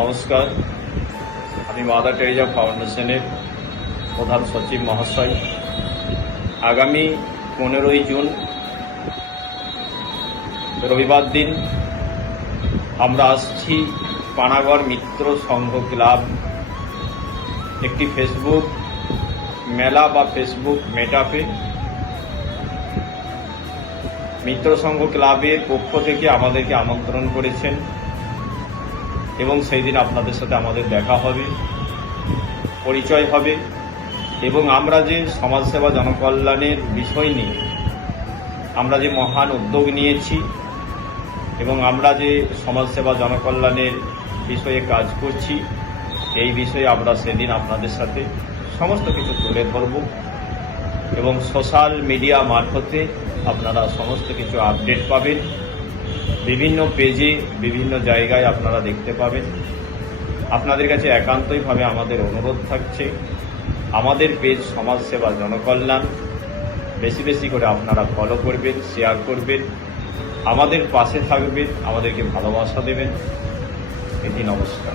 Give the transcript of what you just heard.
নমস্কার, আমি mother Teresa ফাউন্ডেশনের প্রধান সচিব মহাশয়। আগামী 15ই জুন রবিবার দিন আমরা আসছি পানাগড় মিত্র সংঘ ক্লাব একটি ফেসবুক মেলা বা ফেসবুক মেটআপে। মিত্র সংঘ ক্লাবের পক্ষ থেকে আমাদেরকে আমন্ত্রণ করেছেন এবং সেই দিন আপনাদের সাথে আমাদের দেখা হবে, পরিচয় হবে এবং আমরা যে সমাজসেবা জনকল্যাণের বিষয় নিয়ে আমরা যে মহান উদ্যোগ নিয়েছি এবং আমরা যে সমাজসেবা জনকল্যাণের বিষয়ে কাজ করছি, এই বিষয়ে আমরা সেদিন আপনাদের সাথে সমস্ত কিছু তুলে ধরব এবং সোশ্যাল মিডিয়া মারফতে আপনারা সমস্ত কিছু আপডেট পাবেন। বিভিন্ন পেজে বিভিন্ন জায়গায় আপনারা দেখতে পাবেন। আপনাদের কাছে একান্তইভাবে আমাদের অনুরোধ থাকছে, আমাদের পেজ সমাজসেবা জনকল্যাণ বেশি বেশি করে আপনারা ফলো করবেন, শেয়ার করবেন, আমাদের পাশে থাকবেন, আমাদেরকে ভালোবাসা দেবেন। এটি নমস্কার।